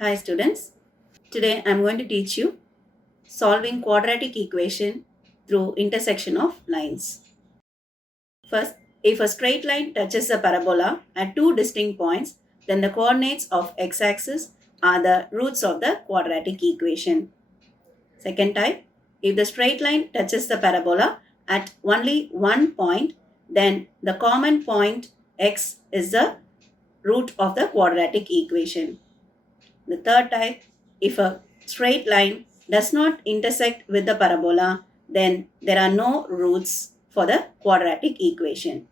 Hi students, today I am going to teach you solving quadratic equation through intersection of lines. First, if a straight line touches a parabola at two distinct points, then the coordinates of x-axis are the roots of the quadratic equation. Second type, if the straight line touches the parabola at only one point, then the common point x is the root of the quadratic equation. The third type, if a straight line does not intersect with the parabola, then there are no roots for the quadratic equation.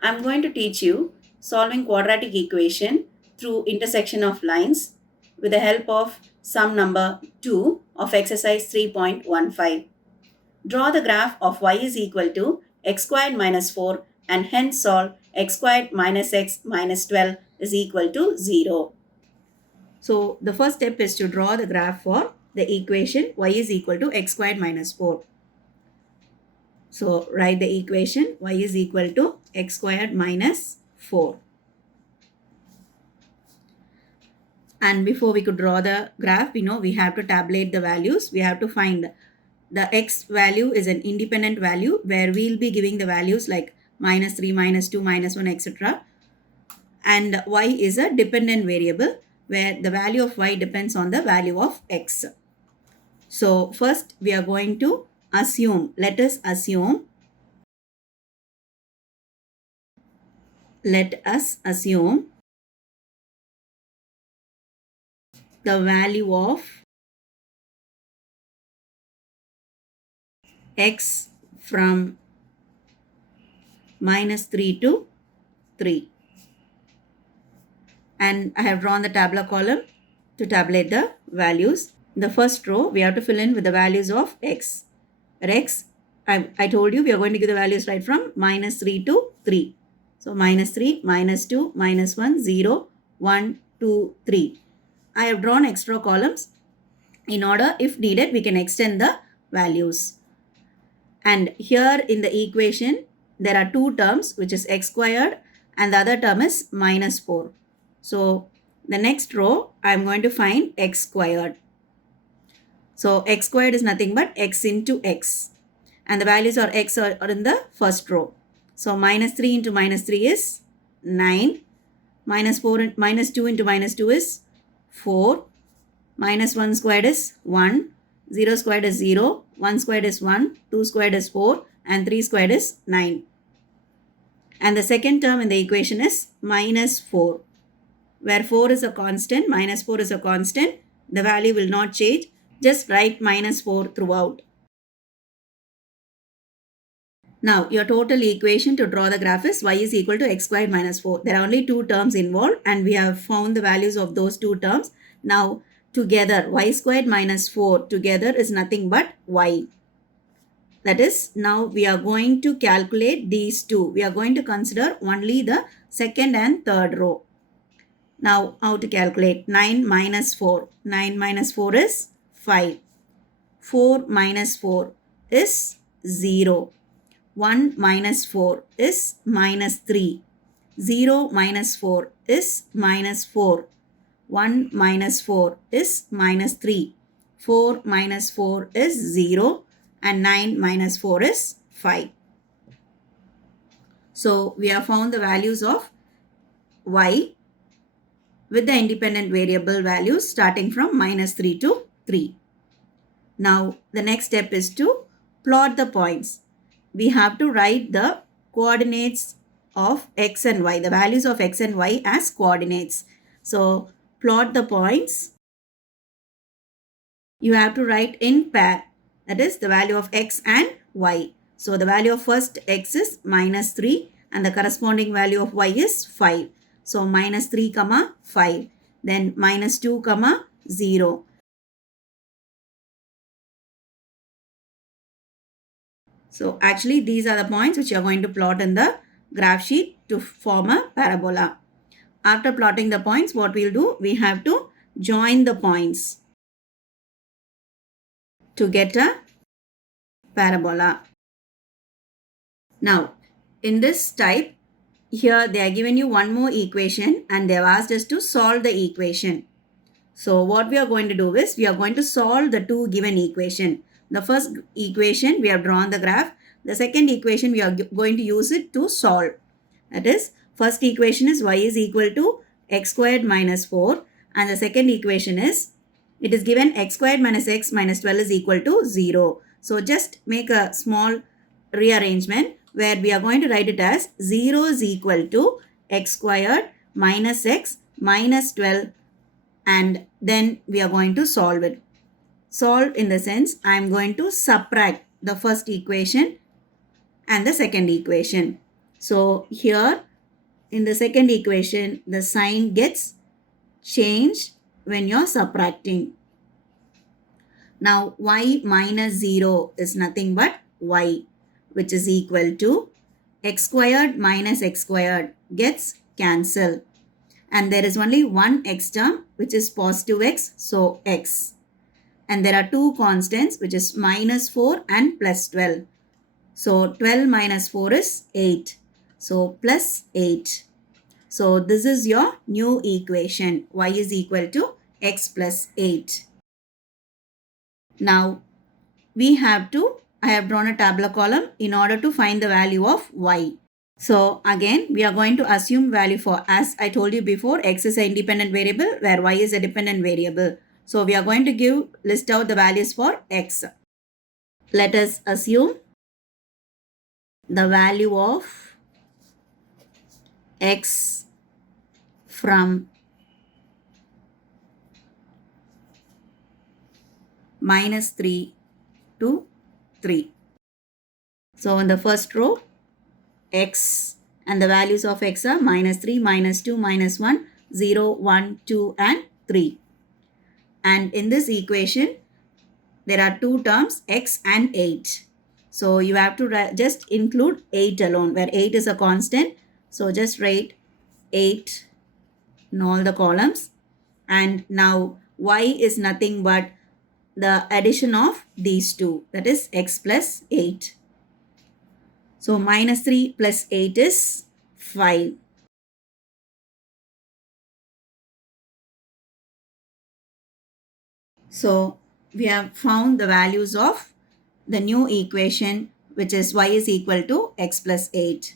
I'm going to teach you solving quadratic equation through intersection of lines with the help of sum number 2 of exercise 3.15. Draw the graph of y is equal to x squared minus 4 and hence solve x squared minus x minus 12 is equal to 0. So the first step is to draw the graph for the equation y is equal to x squared minus 4. So write the equation y is equal to x squared minus 4. And before we could draw the graph, we know we have to tabulate the values. We have to find the x value is an independent value where we'll be giving the values like minus 3, minus 2, minus 1, etc. And y is a dependent variable where the value of y depends on the value of x. So first we are going to assume, let us assume the value of x from minus 3 to 3. And I have drawn the tabular column to tabulate the values. In the first row, we have to fill in with the values of x. At x, I told you we are going to give the values right from minus 3 to 3. So minus 3, minus 2, minus 1, 0, 1, 2, 3. I have drawn extra columns. In order, if needed, we can extend the values. And here in the equation, there are two terms, which is x squared and the other term is minus 4. So the next row, I am going to find x squared. So x squared is nothing but x into x. And the values of x are in the first row. So minus 3 into minus 3 is 9. Minus 4, minus 2 into minus 2 is 4. Minus 1 squared is 1. 0 squared is 0. 1 squared is 1. 2 squared is 4. And 3 squared is 9. And the second term in the equation is minus 4. Where 4 is a constant, minus 4 is a constant, the value will not change. Just write minus 4 throughout. Now, your total equation to draw the graph is y is equal to x squared minus 4. There are only two terms involved and we have found the values of those two terms. Now, together, y squared minus 4 together is nothing but y. That is, now we are going to calculate these two. We are going to consider only the second and third row. Now, how to calculate? 9 minus 4. 9 minus 4 is 5. 4 minus 4 is 0. 1 minus 4 is minus 3. 0 minus 4 is minus 4. 1 minus 4 is minus 3. 4 minus 4 is 0. And 9 minus 4 is 5. So, we have found the values of y with the independent variable values starting from minus 3 to 3. Now, the next step is to plot the points. We have to write the coordinates of x and y, the values of x and y as coordinates. So, plot the points. You have to write in pair, that is the value of x and y. So, the value of first x is minus 3 and the corresponding value of y is 5. So, minus 3 comma 5. Then minus 2 comma 0. So, actually these are the points which you are going to plot in the graph sheet to form a parabola. After plotting the points, what we'll do? We have to join the points to get a parabola. Now, in this type, here they are given you one more equation and they have asked us to solve the equation. So what we are going to do is we are going to solve the two given equation. The first equation we have drawn the graph. The second equation we are going to use it to solve. That is, first equation is y is equal to x squared minus 4, and the second equation is it is given x squared minus x minus 12 is equal to 0. So just make a small rearrangement where we are going to write it as 0 is equal to x squared minus x minus 12, and then we are going to solve it. Solve in the sense I am going to subtract the first equation and the second equation. So here in the second equation, the sign gets changed when you're subtracting. Now y minus 0 is nothing but y, which is equal to x squared minus x squared gets cancelled. And there is only one x term, which is positive x, so x. And there are two constants, which is minus 4 and plus 12. So 12 minus 4 is 8. So plus 8. So this is your new equation. Y is equal to x plus 8. Now I have drawn a tabular column in order to find the value of y. So again, we are going to assume value for, as I told you before, x is an independent variable where y is a dependent variable. So we are going to list out the values for x. Let us assume the value of x from minus 3 to 3. So in the first row, x and the values of x are minus 3, minus 2, minus 1, 0, 1, 2 and 3. And in this equation, there are two terms x and 8. So you have to just include 8 alone, where 8 is a constant. So just write 8 in all the columns. And now y is nothing but the addition of these two, that is x plus 8. So minus 3 plus 8 is 5. So we have found the values of the new equation, which is y is equal to x plus 8.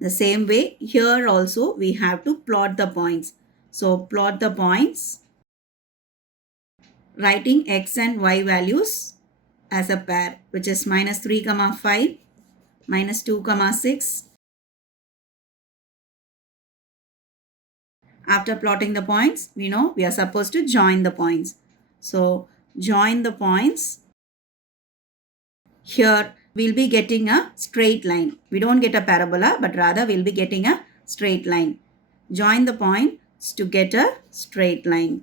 The same way here also we have to plot the points. So plot the points, writing x and y values as a pair, which is minus 3 comma 5, minus 2 comma 6. After plotting the points, we know we are supposed to join the points. So join the points. Here we'll be getting a straight line. We don't get a parabola, but rather we'll be getting a straight line. Join the points to get a straight line.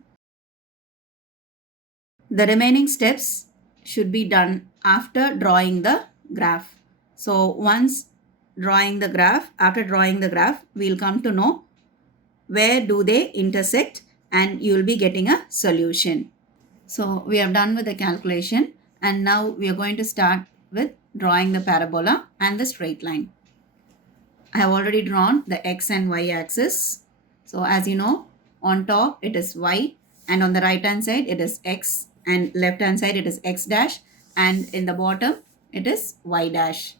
The remaining steps should be done after drawing the graph. So once after drawing the graph, we'll come to know where do they intersect and you will be getting a solution. So we have done with the calculation, and now we are going to start with drawing the parabola and the straight line. I have already drawn the x and y axis. So as you know, on top it is y, and on the right hand side it is x, and left hand side it is x dash, and in the bottom it is y dash.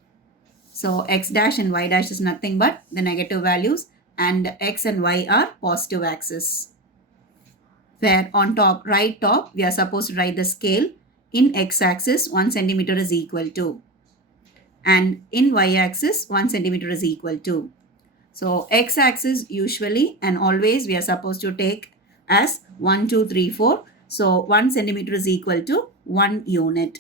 So x dash and y dash is nothing but the negative values, and x and y are positive axis. Where on top, right top, we are supposed to write the scale. In x-axis, 1 centimeter is equal to. And in y-axis, 1 centimeter is equal to. So x-axis usually and always we are supposed to take as 1, 2, 3, 4. So 1 centimeter is equal to 1 unit.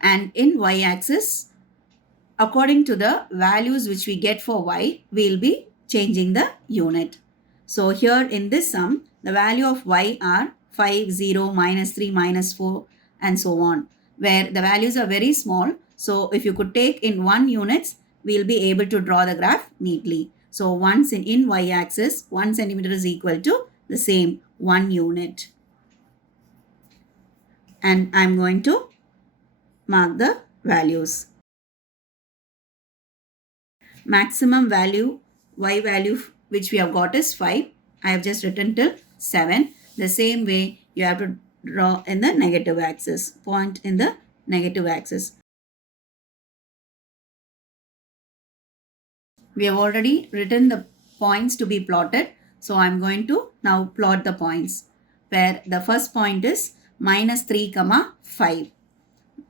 And in y-axis, according to the values which we get for y, we will be changing the unit. So here in this sum, the value of y are 5, 0, minus 3, minus 4 and so on, where the values are very small. So if you could take in 1 units, we will be able to draw the graph neatly. So once in y-axis, 1 centimeter is equal to the same 1 unit. And I'm going to mark the values. Maximum value, y value which we have got is 5. I have just written till 7. The same way you have to draw in the negative axis, point in the negative axis. We have already written the points to be plotted. So I'm going to now plot the points, where the first point is minus 3 comma 5.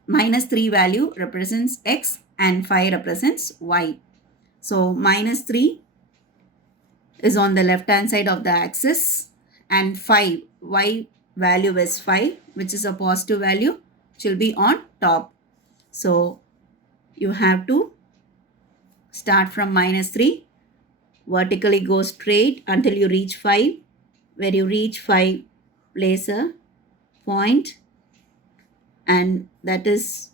Minus 3 value represents x and 5 represents y. So minus 3 is on the left hand side of the axis, and 5, y value is 5, which is a positive value, which will be on top. So you have to start from minus 3, vertically go straight until you reach 5. Where you reach 5, place a point, and that is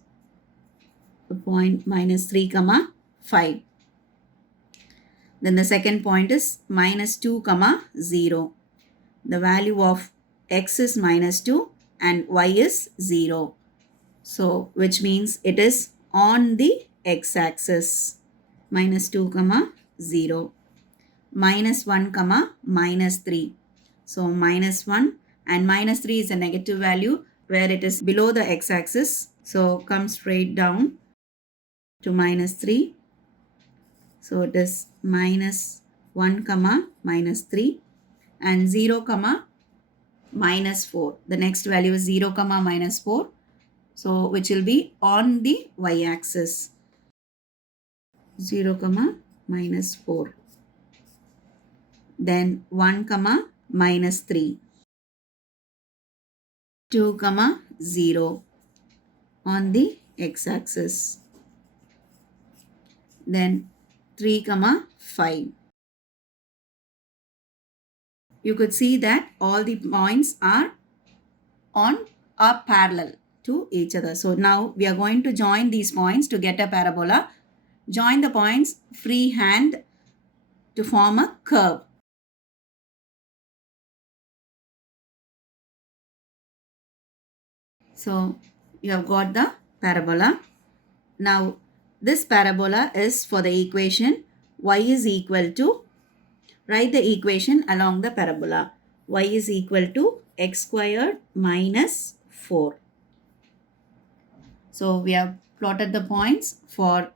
the point minus 3 comma 5. Then the second point is minus 2 comma 0. The value of x is minus 2 and y is 0. So which means it is on the x-axis. Minus 2 comma 0. Minus 1 comma minus 3. So minus 1 and minus 3 is a negative value where it is below the x-axis. So come straight down to minus 3. So it is minus 1 comma minus 3 and 0 comma minus 4. The next value is 0 comma minus 4. So which will be on the y-axis. 0 comma minus 4. Then 1 comma minus 3. 2 comma 0 on the x-axis. Then 3 comma 5. You could see that all the points are parallel to each other. So now we are going to join these points to get a parabola. Join the points freehand to form a curve. So you have got the parabola. Now this parabola is for the equation y is equal to, write the equation along the parabola. Y is equal to x squared minus 4. So we have plotted the points for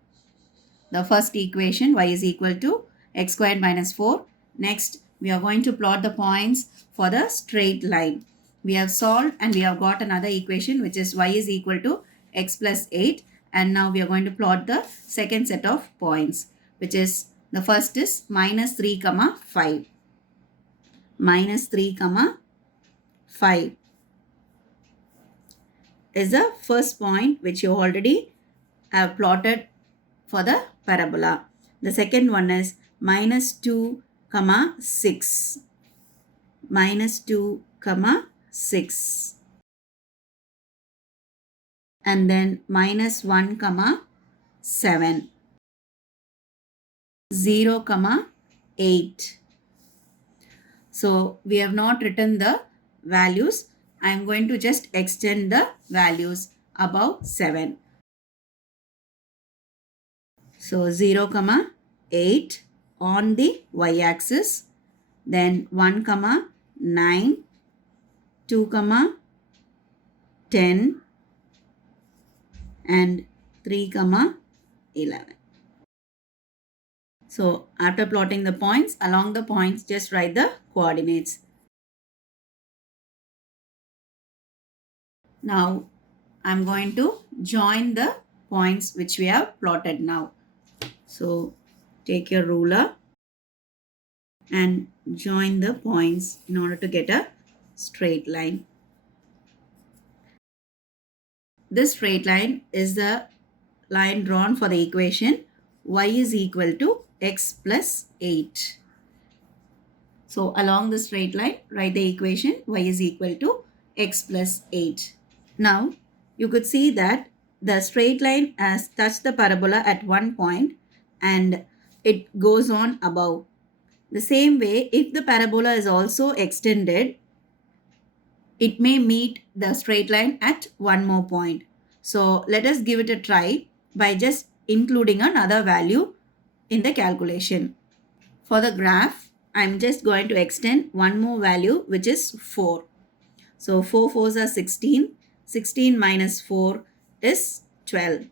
the first equation, y is equal to x squared minus 4. Next, we are going to plot the points for the straight line. We have solved and we have got another equation which is y is equal to x plus 8. And now we are going to plot the second set of points, which is the first is minus 3 comma 5. Minus 3 comma 5 is the first point which you already have plotted for the parabola. The second one is minus 2 comma 6. Minus 2 comma 6. And then minus 1 comma 7. 0 comma 8. So we have not written the values. I am going to just extend the values above 7. So 0 comma 8 on the y-axis. Then 1 comma 9. 2 comma 10. And 3 comma 11. So after plotting the points, along the points just write the coordinates. Now I'm going to join the points which we have plotted now. So take your ruler and join the points in order to get a straight line. This straight line is the line drawn for the equation y is equal to x plus 8. So along the straight line, write the equation y is equal to x plus 8. Now you could see that the straight line has touched the parabola at one point and it goes on above. The same way, if the parabola is also extended, it may meet the straight line at one more point. So let us give it a try by just including another value in the calculation. For the graph, I'm just going to extend one more value, which is 4. So 4 4s are 16. 16 minus 4 is 12.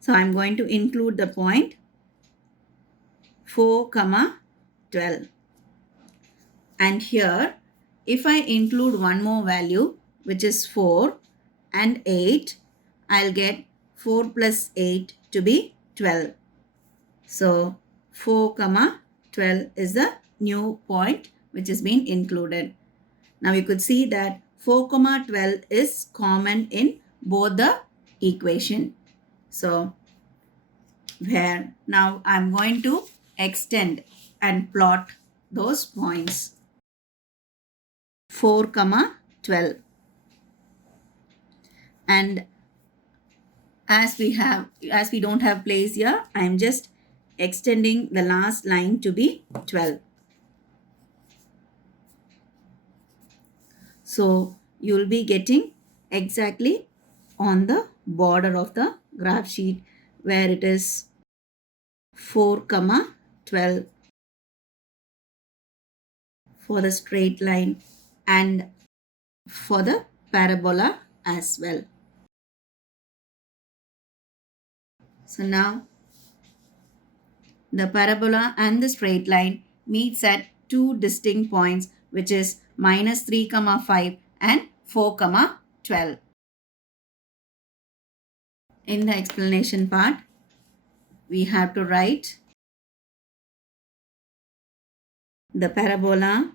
So I'm going to include the point 4 comma 12. And here, if I include one more value, which is 4 and 8, I'll get 4 plus 8 to be 12. So 4 comma 12 is the new point which is being included. Now you could see that 4 comma 12 is common in both the equation. So where now I'm going to extend and plot those points. 4 comma 12, and as we don't have place here, I am just extending the last line to be 12. So you will be getting exactly on the border of the graph sheet where it is 4 comma 12 for the straight line and for the parabola as well. So now the parabola and the straight line meets at two distinct points, which is minus 3 comma 5 and 4 comma 12. In the explanation part, we have to write the parabola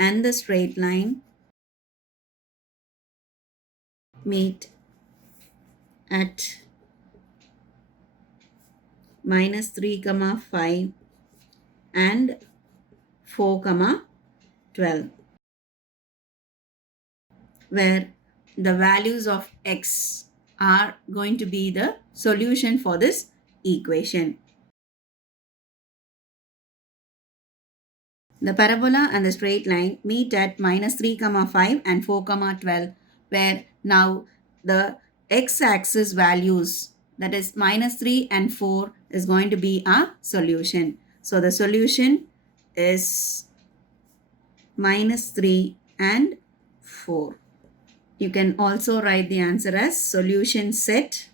and the straight line meet at minus 3 comma 5 and 4 comma 12, where the values of x are going to be the solution for this equation. The parabola and the straight line meet at minus 3 comma 5 and 4 comma 12, where now the x-axis values, that is minus 3 and 4, is going to be our solution. So the solution is minus 3 and 4. You can also write the answer as solution set,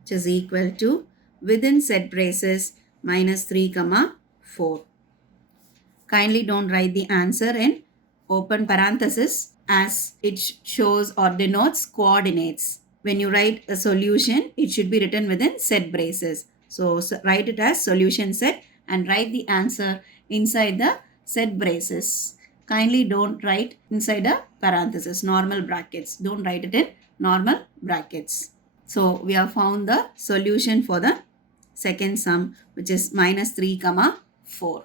which is equal to within set braces minus 3 comma 4. Kindly don't write the answer in open parenthesis as it shows or denotes coordinates. When you write a solution, it should be written within set braces. So write it as solution set and write the answer inside the set braces. Kindly don't write inside a parenthesis, normal brackets. Don't write it in normal brackets. So we have found the solution for the second sum, which is minus 3 comma 4.